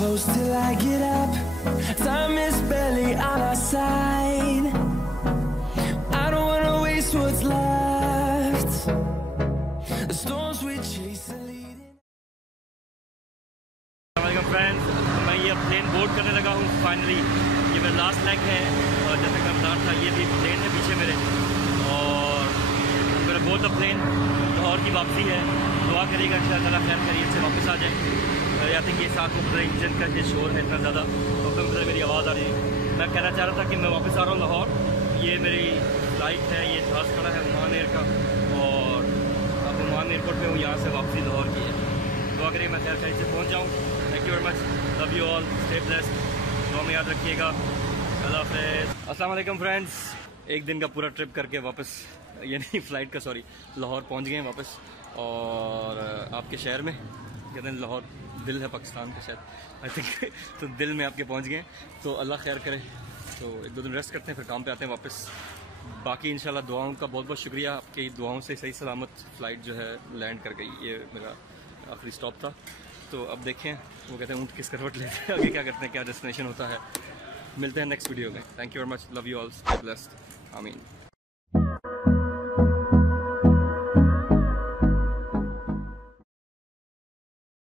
close till I get up. Time is barely on our side. I don't wanna waste what's left. The storms we chase are leading. Friends, मैं ये plane board करने लगा हूँ finally. ये मेरा last leg है और जैसे कि मैं बता रहा था ये भी प्लेन है पीछे मेरे, और मेरा बोर्ड द प्लेन लाहौर की वापसी है। दुआ करिएगा इंशाअल्लाह खैर खैरियत से वापस आ जाए। आई थिंक ये साथ में पूरा इंजन का ये शोर है इतना ज़्यादा, तो मेरी आवाज़ आ रही है। मैं कहना चाह रहा था कि मैं वापस आ रहा हूँ लाहौर। ये मेरी फ्लाइट है, ये जहाज़ खड़ा है ओमान एयर का, और अब ओमान एयरपोर्ट में हूँ, यहाँ से वापसी लाहौर की है। दुआ करिए मैं खैर खैरियत से पहुँच जाऊँ। Thank you very much, love you all, stay blessed, दुआ में याद रखिएगा। अल्लाह हाफ़िज़। अस्सलाम वालेकुम फ्रेंड्स, एक दिन का पूरा ट्रिप करके वापस, ये नहीं फ़्लाइट का सॉरी, लाहौर पहुंच गए हैं वापस। और आपके शहर में कहते हैं लाहौर दिल है पाकिस्तान का शायद, आई थिंक तो दिल में आपके पहुंच गए। तो अल्लाह खैर करे, तो एक दो दिन रेस्ट करते हैं फिर काम पे आते हैं वापस। बाकी इंशाल्लाह दुआओं का बहुत बहुत शुक्रिया, आपकी दुआओं से सही सलामत फ़्लाइट जो है लैंड कर गई। ये मेरा आखिरी स्टॉप था। तो अब देखें, वो कहते हैं ऊँट किस करवट लेते हैं, आगे क्या करते हैं, क्या डेस्टिनेशन होता है। मिलते हैं नेक्स्ट वीडियो में। Thank you very much, love you all, stay blessed, आमीन।